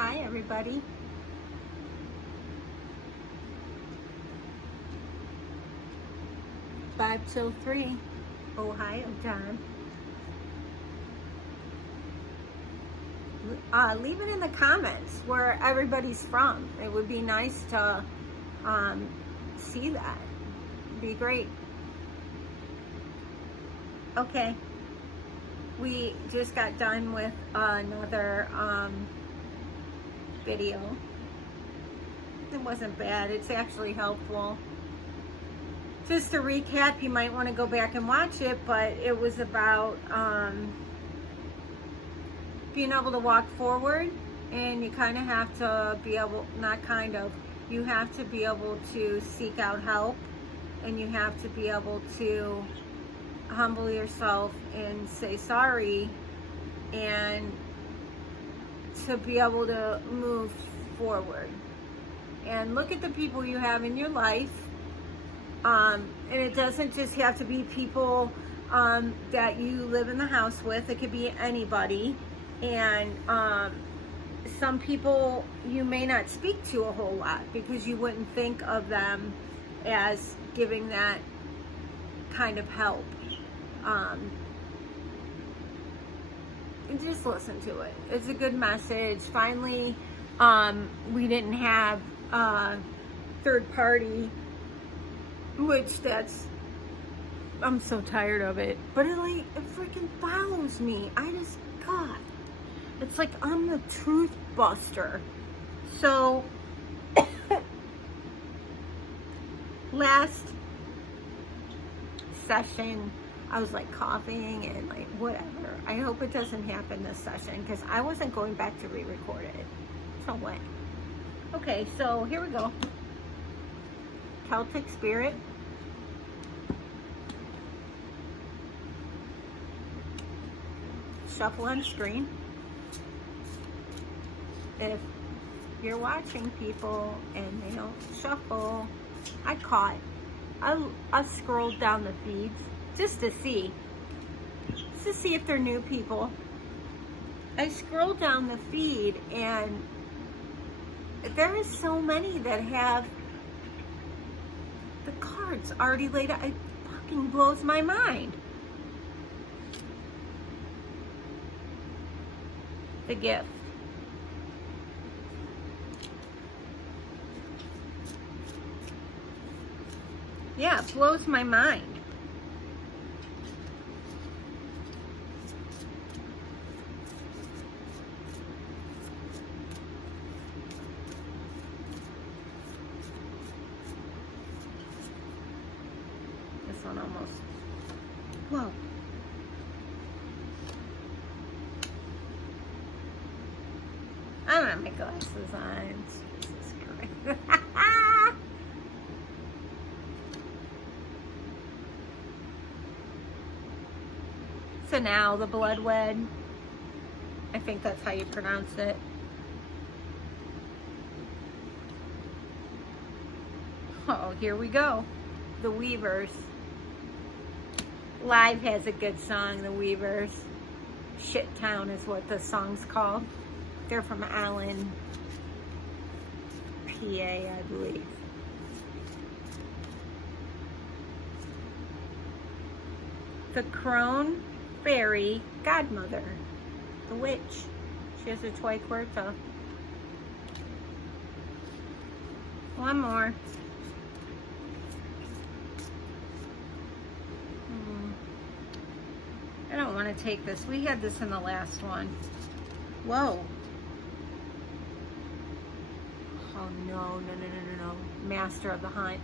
Hi, everybody. Five till 3. Ohio, John. Leave it in the comments where everybody's from. It would be nice to see that. It'd be great. Okay. We just got done with another video. It wasn't bad. It's actually helpful. Just to recap, you might want to go back and watch it, but it was about being able to walk forward, and you kind of have to be able, not kind of, you have to be able to seek out help, and you have to be able to humble yourself and say sorry, and to be able to move forward. And look at the people you have in your life. And it doesn't just have to be people that you live in the house with. It could be anybody. And some people you may not speak to a whole lot because you wouldn't think of them as giving that kind of help. Just listen to it. It's a good message. Finally, we didn't have third party, which I'm so tired of it, but it freaking follows me. God, it's like I'm the truth buster. So last session I was like coughing and like whatever. I hope it doesn't happen this session because I wasn't going back to re-record it. So what? Okay, so here we go. Celtic Spirit. Shuffle on screen. If you're watching people and they don't shuffle, I scrolled down the feeds just to see if they're new people. I scrolled down the feed and there is so many that have the cards already laid out. It fucking blows my mind. The gift. Yeah, it blows my mind. This one almost. Whoa. I don't have my glasses on. Jesus Christ. So now the blood wed. I think that's how you pronounce it. Oh, here we go. The Weavers. Live has a good song, The Weavers. Shit Town is what the song's called. They're from Allen, PA, I believe. The Crone Fairy Godmother. The Witch. She has a toy quarto. One more. I don't want to take this. We had this in the last one. Whoa. Oh, no. Master of the Hunt.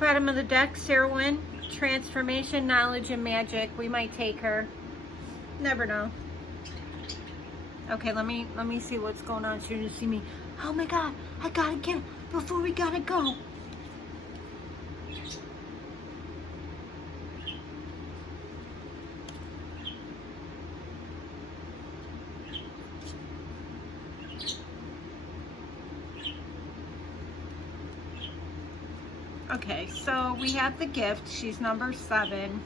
Bottom of the deck, Serwyn. Transformation, knowledge, and magic. We might take her. Never know. Okay, let me see what's going on. So you see me. Oh my God, I gotta get it before we gotta go. Okay, so we have the gift. She's number 7.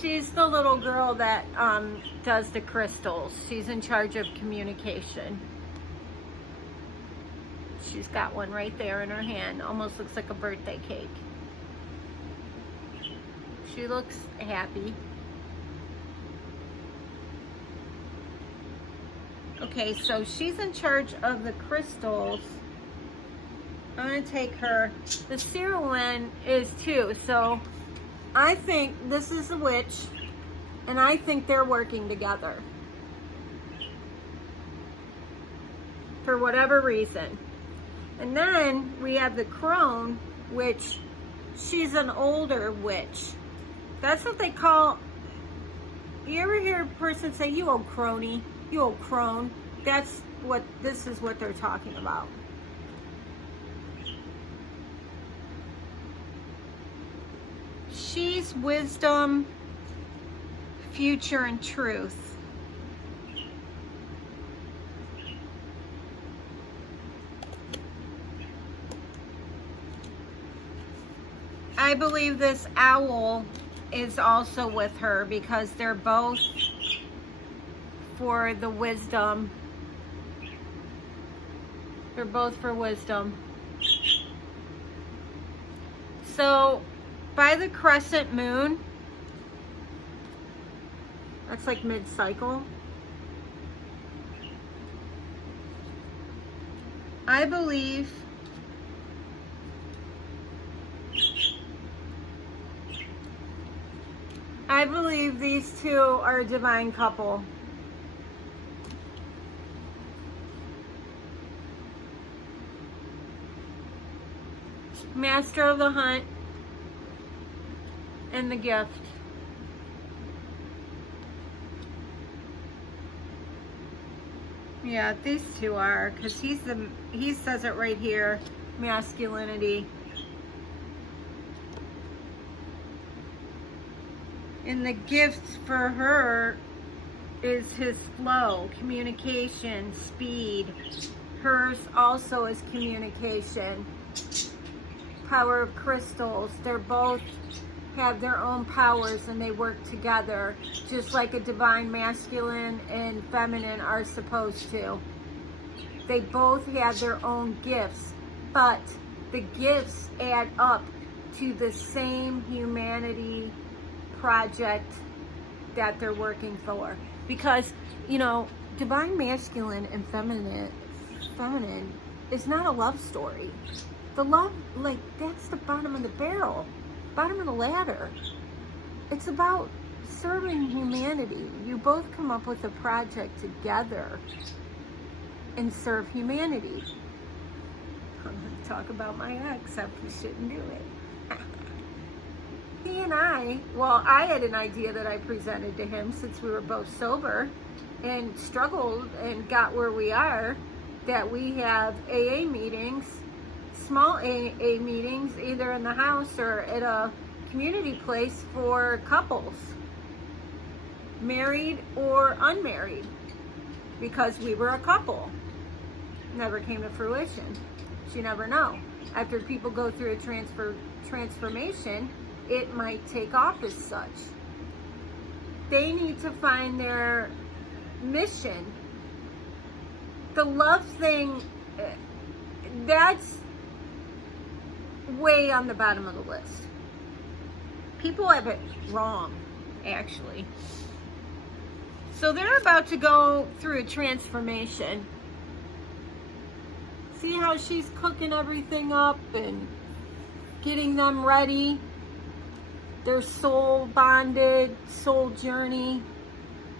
She's the little girl that does the crystals. She's in charge of communication. She's got one right there in her hand. Almost looks like a birthday cake. She looks happy. Okay, so she's in charge of the crystals. I'm going to take her. The Cyril one is too. So I think this is a witch, and I think they're working together for whatever reason. And then we have the crone, which she's an older witch. That's what they call. You ever hear a person say, "You old crony, you old crone"? That's what this is what they're talking about. She's wisdom, future, and truth. I believe this owl is also with her because they're both for the wisdom. They're both for wisdom. So by the crescent moon, that's like mid-cycle, I believe these two are a divine couple. Master of the hunt and the gift. Yeah, these two are, because he says it right here, masculinity. And the gift for her is his flow, communication, speed. Hers also is communication. Power of crystals. They're both have their own powers and they work together, just like a divine masculine and feminine are supposed to. They both have their own gifts, but the gifts add up to the same humanity project that they're working for. Because, you know, divine masculine and feminine is not a love story. The love, like, that's the bottom of the barrel, bottom of the ladder. It's about serving humanity. You both come up with a project together and serve humanity. I'm going to talk about my ex, I shouldn't do it. He and I had an idea that I presented to him since we were both sober and struggled and got where we are, that we have AA meetings, small AA meetings, either in the house or at a community place for couples, married or unmarried, because we were a couple. Never came to fruition. You never know. After people go through a transformation, it might take off as such. They need to find their mission. The love thing, that's way on the bottom of the list. People have it wrong, actually. So they're about to go through a transformation. See how she's cooking everything up and getting them ready? Their soul bonded, soul journey.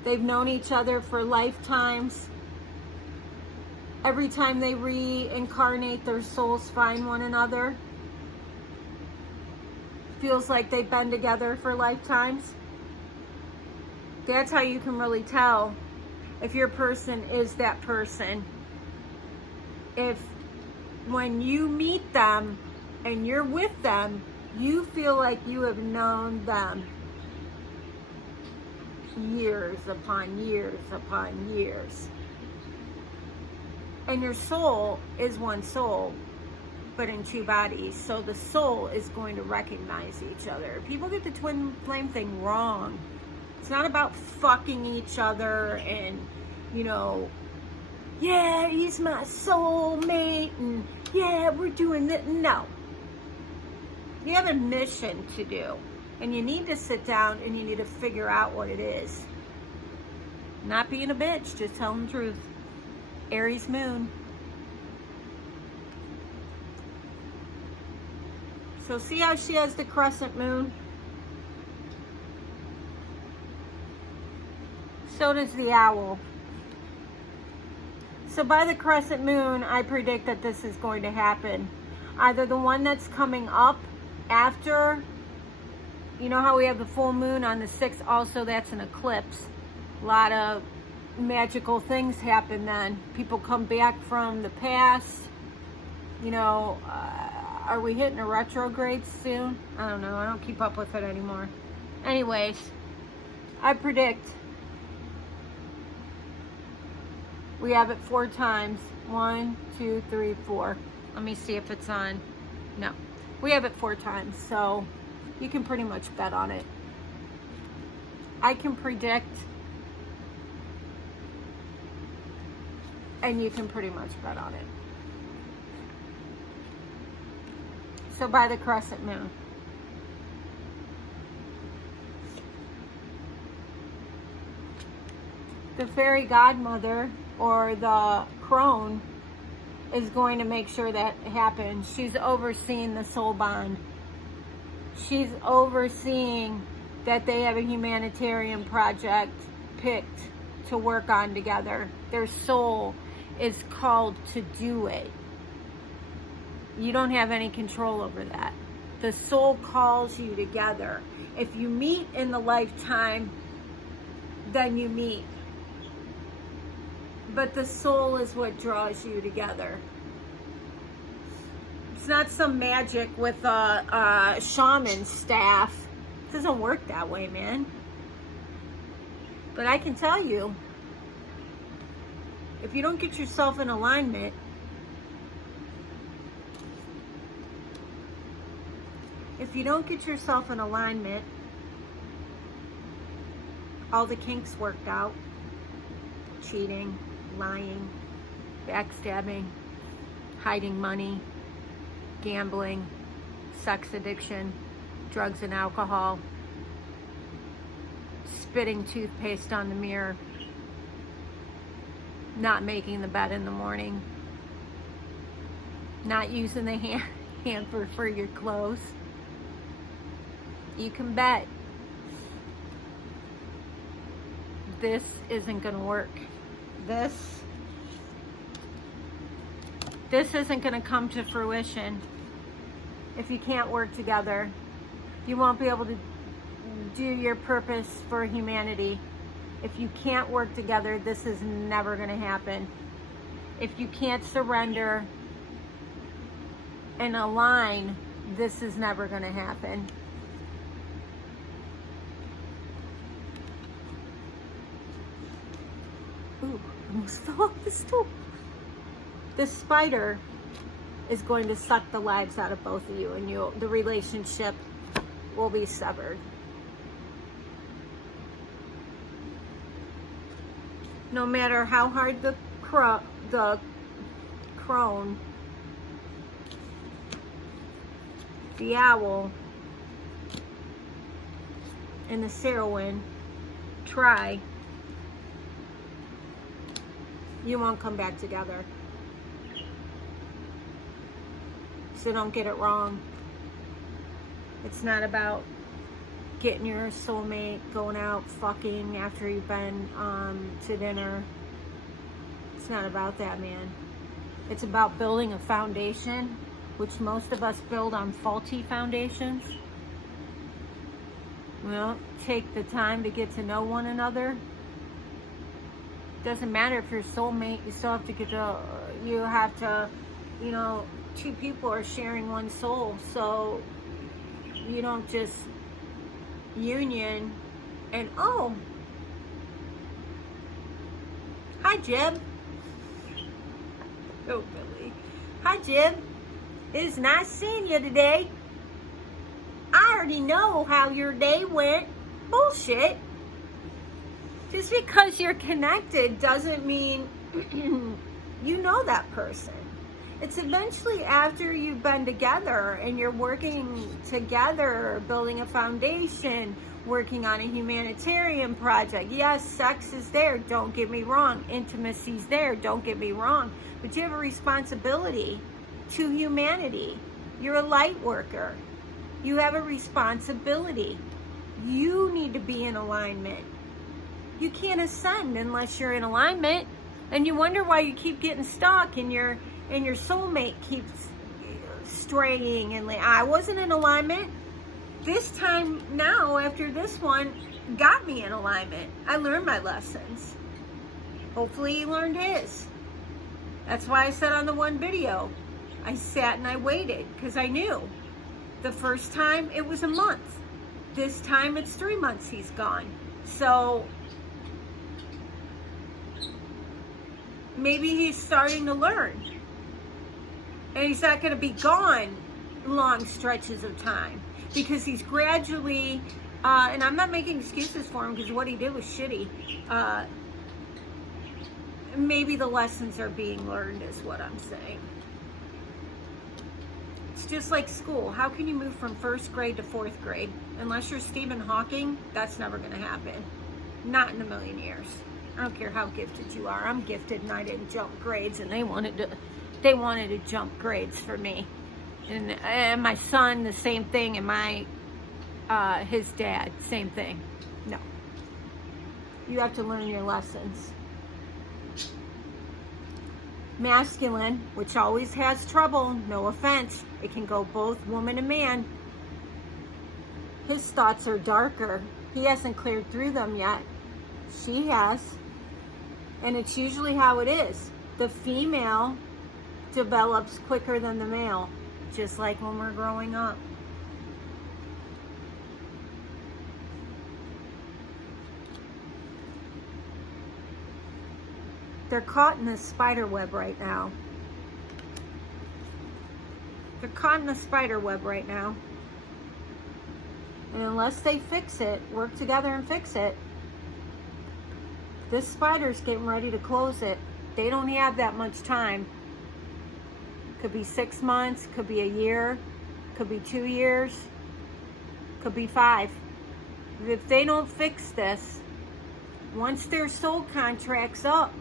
They've known each other for lifetimes. Every time they reincarnate, their souls find one another. Feels like they've been together for lifetimes. That's how you can really tell if your person is that person. If when you meet them and you're with them, you feel like you have known them years upon years upon years. And your soul is one soul, but in two bodies. So the soul is going to recognize each other. People get the twin flame thing wrong. It's not about fucking each other and, you know, yeah, he's my soulmate and yeah, we're doing that. No. You have a mission to do. And you need to sit down and you need to figure out what it is. Not being a bitch, just telling the truth. Aries moon. So see how she has the crescent moon? So does the owl. So by the crescent moon, I predict that this is going to happen. Either the one that's coming up after, you know how we have the full moon on the 6th, also that's an eclipse. A lot of magical things happen then. People come back from the past. You know, are we hitting a retrograde soon? I don't know. I don't keep up with it anymore. Anyways, I predict we have it 4 times. 1, 2, 3, 4. Let me see if it's on. No. We have it 4 times, so you can pretty much bet on it. I can predict, and you can pretty much bet on it. So by the crescent moon. The fairy godmother or the crone is going to make sure that happens. She's overseeing the soul bond. She's overseeing that they have a humanitarian project picked to work on together. Their soul is called to do it. You don't have any control over that. The soul calls you together. If you meet in the lifetime, then you meet. But the soul is what draws you together. It's not some magic with a shaman staff. It doesn't work that way, man. But I can tell you, if you don't get yourself in alignment, all the kinks worked out. Cheating, lying, backstabbing, hiding money, gambling, sex addiction, drugs and alcohol, spitting toothpaste on the mirror, not making the bed in the morning, not using the hamper for your clothes. You can bet this isn't going to work. This isn't going to come to fruition if you can't work together. You won't be able to do your purpose for humanity. If you can't work together, this is never going to happen. If you can't surrender and align, this is never going to happen. Ooh, I almost fell off the stool. This spider is going to suck the lives out of both of you, and the relationship will be severed. No matter how hard the crone, the owl, and the Sarowin try, you won't come back together. So don't get it wrong. It's not about getting your soulmate, going out, fucking after you've been to dinner. It's not about that, man. It's about building a foundation, which most of us build on faulty foundations. We don't take the time to get to know one another. Doesn't matter if you're soulmate, you still have to you know, 2 people are sharing one soul, so you don't just union and oh, hi Jeb. Oh, Billy. Hi, Jim. It is nice seeing you today. I already know how your day went. Bullshit. Just because you're connected doesn't mean you know that person. It's eventually after you've been together and you're working together, building a foundation, working on a humanitarian project. Yes, sex is there, don't get me wrong. Intimacy's there, don't get me wrong. But you have a responsibility to humanity. You're a light worker. You have a responsibility. You need to be in alignment. You can't ascend unless you're in alignment. And you wonder why you keep getting stuck and your soulmate keeps straying and like, I wasn't in alignment. This time now, after this one, got me in alignment. I learned my lessons. Hopefully he learned his. That's why I said on the one video, I sat and I waited because I knew. The first time it was a month. This time it's 3 months he's gone. So maybe he's starting to learn. And he's not going to be gone long stretches of time because he's gradually, and I'm not making excuses for him because what he did was shitty. Maybe the lessons are being learned is what I'm saying. It's just like school. How can you move from first grade to fourth grade? Unless you're Stephen Hawking, that's never going to happen. Not in a million years. I don't care how gifted you are. I'm gifted and I didn't jump grades and they wanted to jump grades for me. And my son, the same thing, and his dad, same thing. No. You have to learn your lessons. Masculine, which always has trouble, no offense, it can go both woman and man. His thoughts are darker. He hasn't cleared through them yet. She has. And it's usually how it is. The female develops quicker than the male, just like when we're growing up. They're caught in this spider web right now. They're caught in the spider web right now. And unless they fix it, work together and fix it, this spider's getting ready to close it. They don't have that much time. Could be 6 months, could be a year, could be 2 years, could be 5. If they don't fix this, once their soul contract's up,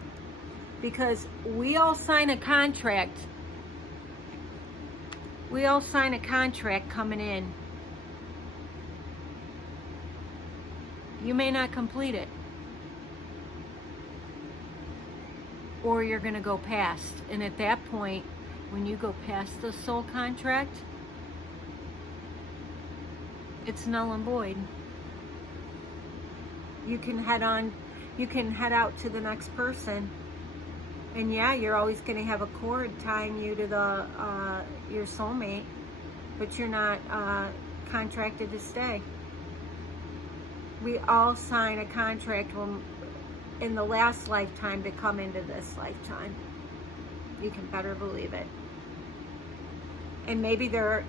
because we all sign a contract. We all sign a contract coming in. You may not complete it. Or you're going to go past. And at that point, when you go past the soul contract, it's null and void. You can head out to the next person. And yeah, you're always going to have a cord tying you to your soulmate, but you're not contracted to stay. We all sign a contract in the last lifetime to come into this lifetime. You can better believe it. And maybe there,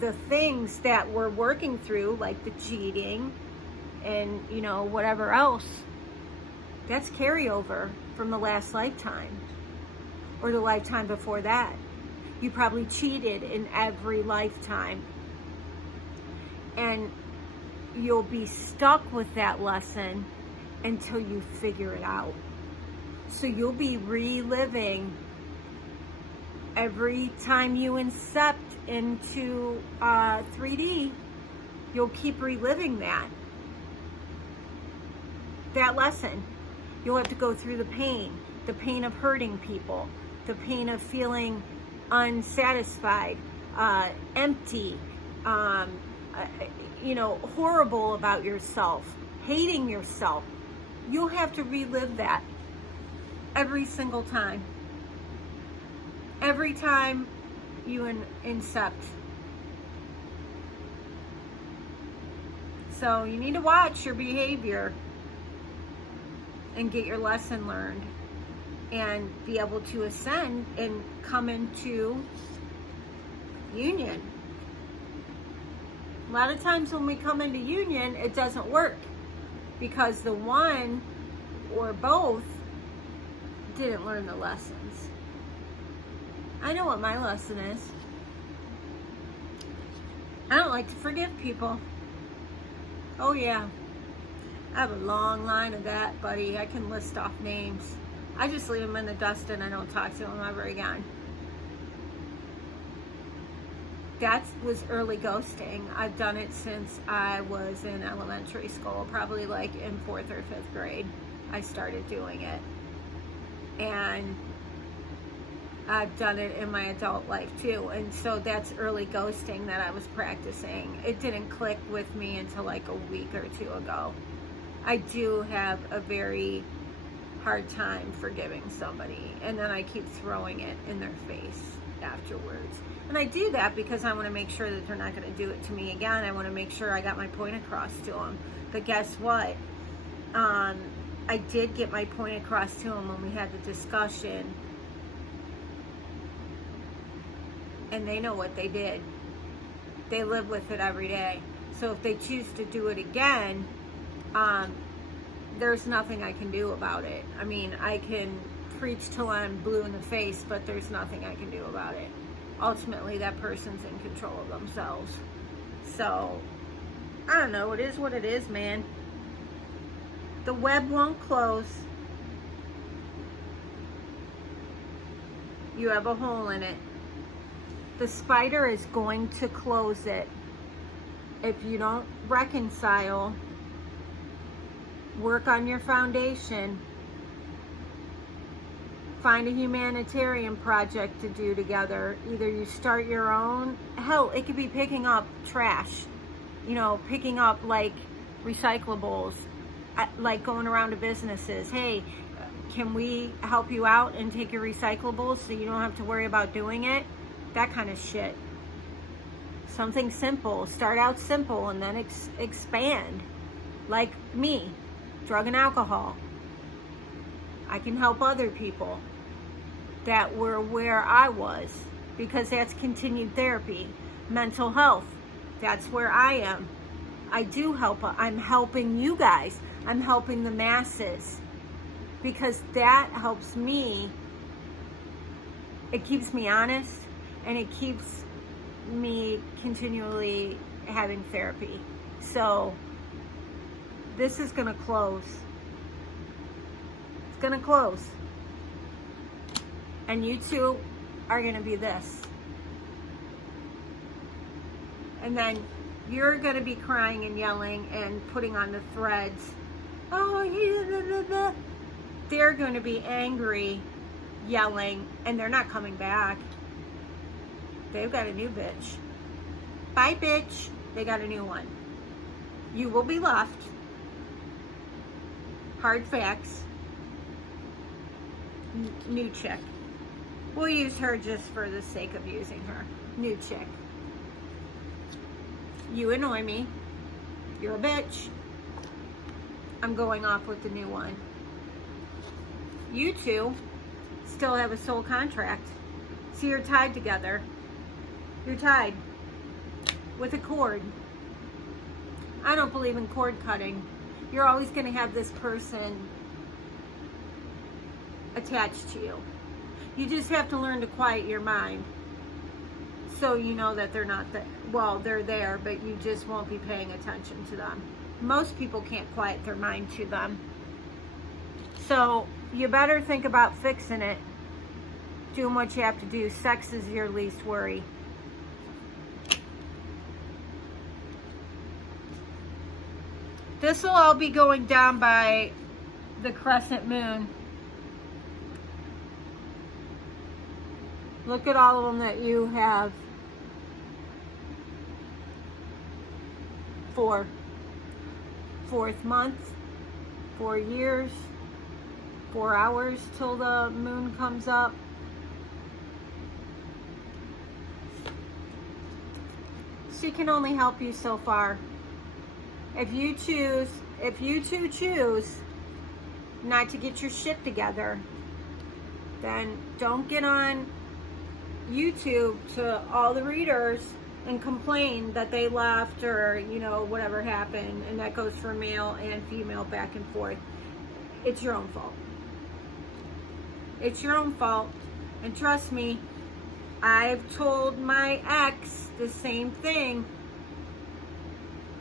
the things that we're working through, like the cheating and, whatever else, that's carryover from the last lifetime or the lifetime before that. You probably cheated in every lifetime. And you'll be stuck with that lesson until you figure it out. So you'll be reliving every time you incept into 3D. You'll keep reliving that lesson. You'll have to go through the pain of hurting people, the pain of feeling unsatisfied, empty, horrible about yourself, hating yourself. You'll have to relive that every single time. Every time you incept. So you need to watch your behavior and get your lesson learned. and be able to ascend and come into union. A lot of times when we come into union, it doesn't work because the one or both didn't learn the lessons. I know what my lesson is. I don't like to forgive people. Oh yeah, I have a long line of that, buddy. I can list off names. I just leave them in the dust and I don't talk to them ever again. That was early ghosting. I've done it since I was in elementary school, probably like in 4th or 5th grade. I started doing it. And I've done it in my adult life too. And so that's early ghosting that I was practicing. It didn't click with me until like a week or 2 ago. I do have a very hard time forgiving somebody, and then I keep throwing it in their face afterwards. And I do that because I want to make sure that they're not going to do it to me again. I want to make sure I got my point across to them. But guess what? I did get my point across to them when we had the discussion. And they know what they did. They live with it every day. So if they choose to do it again, there's nothing I can do about it. I mean, I can preach till I'm blue in the face, but there's nothing I can do about it. Ultimately, that person's in control of themselves. So, I don't know. It is what it is, man. The web won't close. You have a hole in it. The spider is going to close it. If you don't reconcile, work on your foundation, find a humanitarian project to do together. Either you start your own, hell, it could be picking up trash, picking up like recyclables, like going around to businesses. Hey, can we help you out and take your recyclables so you don't have to worry about doing it? That kind of shit. Something simple. Start out simple and then expand. Like me, drug and alcohol. I can help other people that were where I was, because that's continued therapy. Mental health, that's where I am. I do help. I'm helping you guys. I'm helping the masses, because that helps me. It keeps me honest, and it keeps me continually having therapy. So this is going to close. It's going to close. And you two are going to be this. And then you're going to be crying and yelling and putting on the threads. Oh, yeah. They're going to be angry, yelling, and they're not coming back. They've got a new bitch. Bye, bitch. They got a new one. You will be left. Hard facts. New chick. We'll use her just for the sake of using her. New chick. You annoy me. You're a bitch. I'm going off with the new one. You two still have a soul contract. So you're tied together. You're tied with a cord. I don't believe in cord cutting. You're always going to have this person attached to you. You just have to learn to quiet your mind, so you know that they're not there. Well, they're there, but you just won't be paying attention to them. Most people can't quiet their mind to them. So you better think about fixing it. Doing what you have to do. Sex is your least worry. This will all be going down by the crescent moon. Look at all of them that you have. 4. 4th month, 4 years, 4 hours till the moon comes up. She can only help you so far. If you two choose not to get your shit together, then don't get on YouTube to all the readers and complain that they left or, you know, whatever happened. And that goes for male and female back and forth. It's your own fault. It's your own fault. And trust me, I've told my ex the same thing.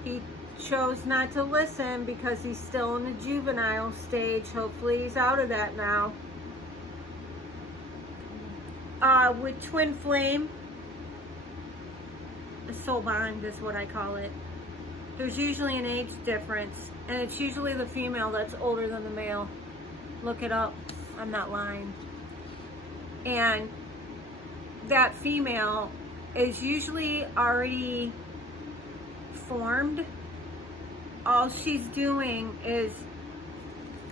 He chose not to listen because he's still in the juvenile stage. Hopefully he's out of that now. With twin flame, a soul bond is what I call it. There's usually an age difference, and it's usually the female that's older than the male. Look it up. I'm not lying. And that female is usually already formed. All she's doing is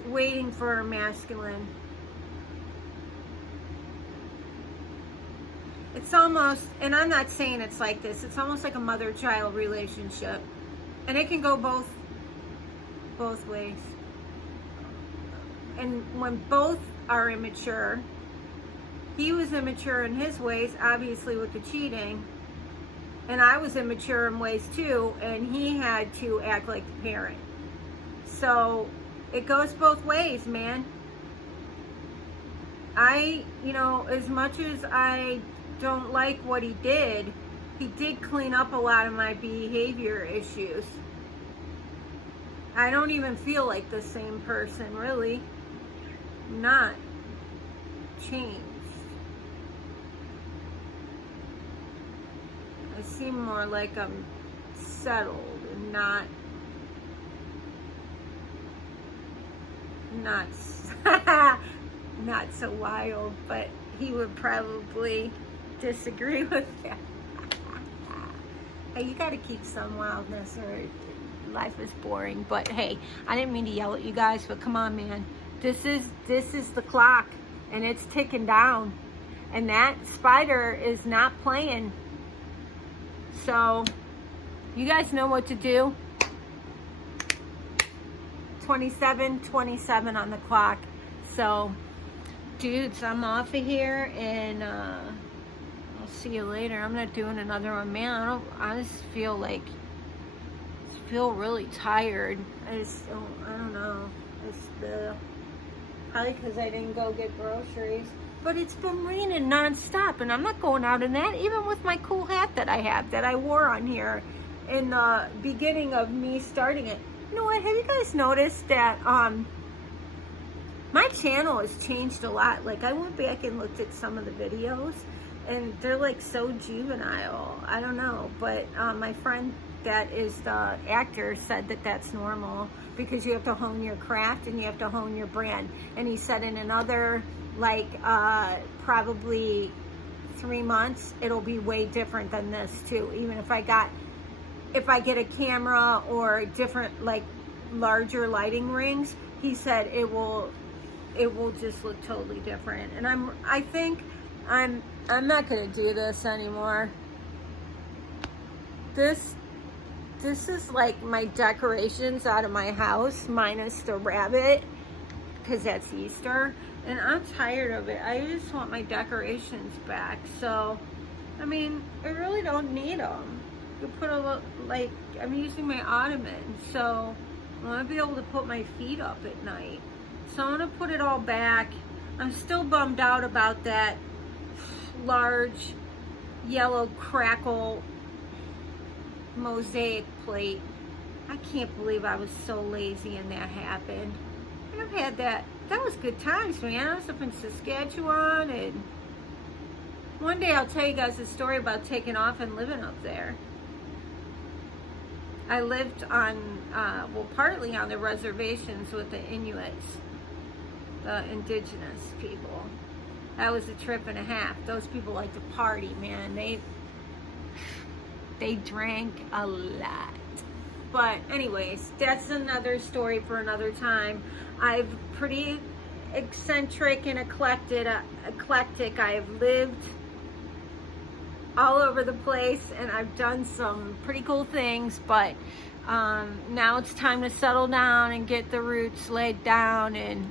waiting for her masculine. It's almost, and I'm not saying it's like this, it's almost like a mother-child relationship. And it can go both ways. And when both are immature, he was immature in his ways, obviously with the cheating, and I was immature in ways too, and he had to act like the parent. So it goes both ways, man. You know, as much as I don't like what he did clean up a lot of my behavior issues. I don't even feel like the same person, really. Not changed. I seem more like I'm settled and not not so wild, but he would probably disagree with that. Hey, you got to keep some wildness or life is boring. But hey, I didn't mean to yell at you guys, but come on, man. This is the clock, and it's ticking down, and that spider is not playing. So you guys know what to do. 27:27 on the clock. So dudes, I'm off of here, and I'll see you later. I'm not doing another one, man. I just feel really tired. I don't know. It's probably because I didn't go get groceries. But it's been raining nonstop, and I'm not going out in that, even with my cool hat that I have, that I wore on here in the beginning of me starting it. You know what? Have you guys noticed that my channel has changed a lot? Like, I went back and looked at some of the videos, and they're like so juvenile. I don't know, but my friend that is the actor said that that's normal because you have to hone your craft and you have to hone your brand. And he said in another, like, probably 3 months, it'll be way different than this too. Even if I get a camera or different, like, larger lighting rings, he said it will just look totally different. And I think I'm not gonna do this anymore. This is like my decorations out of my house, minus the rabbit, because that's Easter. And I'm tired of it. I just want my decorations back. So, I mean, I really don't need them. You put like, I'm using my ottoman, so I want to be able to put my feet up at night. So I'm going to put it all back. I'm still bummed out about that large yellow crackle mosaic plate. I can't believe I was so lazy and that happened. And I've had that was good times, man. I was up in Saskatchewan, and one day I'll tell you guys a story about taking off and living up there. I lived on, partly on the reservations with the Inuits, the indigenous people. That was a trip and a half. Those people like to party, man. They drank a lot. But anyways, that's another story for another time. I'm pretty eccentric and eclectic. I've lived all over the place, and I've done some pretty cool things, but now it's time to settle down and get the roots laid down and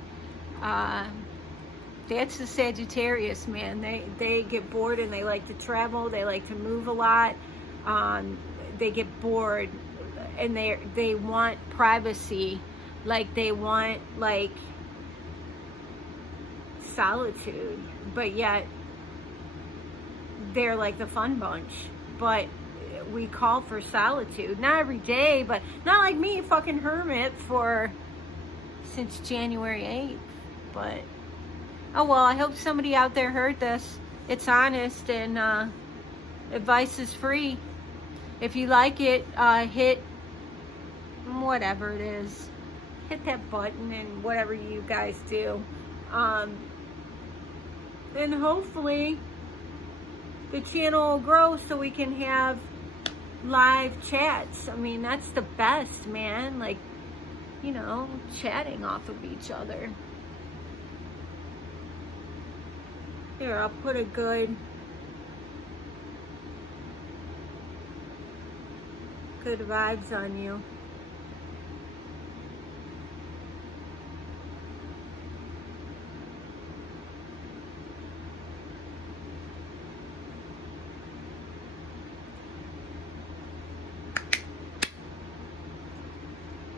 That's the Sagittarius, man. They get bored and they like to travel. They like to move a lot. They get bored and they want privacy. Like they want like solitude, but yet they're like the fun bunch. But we call for solitude, not every day, but not like me, fucking hermit for since January 8th. But oh well, I hope somebody out there heard this. It's honest and advice is free. If you like it, hit whatever it is. Hit that button and whatever you guys do. And hopefully the channel will grow so we can have live chats. I mean, that's the best, man. Like, you know, chatting off of each other. Here, I'll put a good vibes on you.